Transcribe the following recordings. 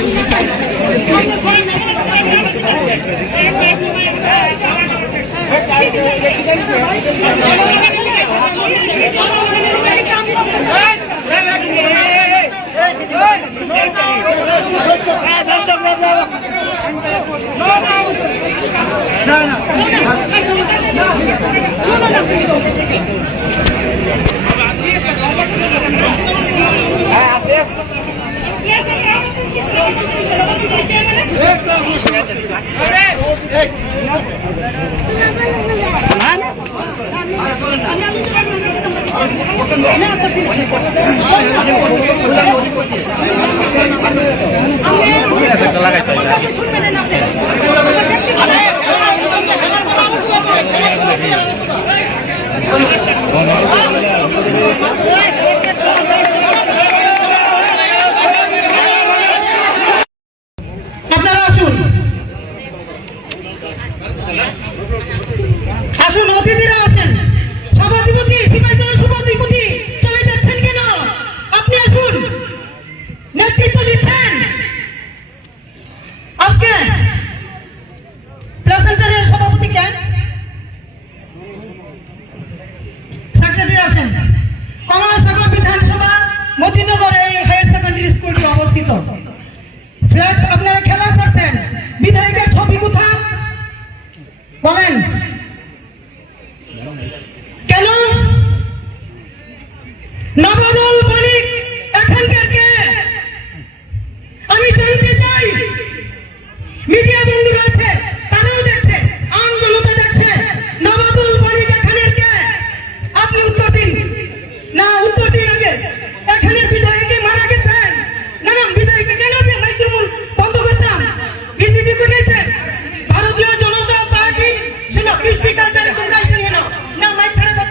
আপনারা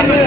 আপনারা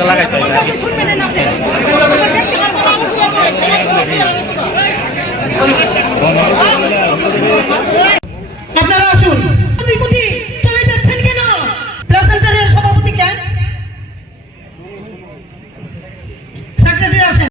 লাগাইতে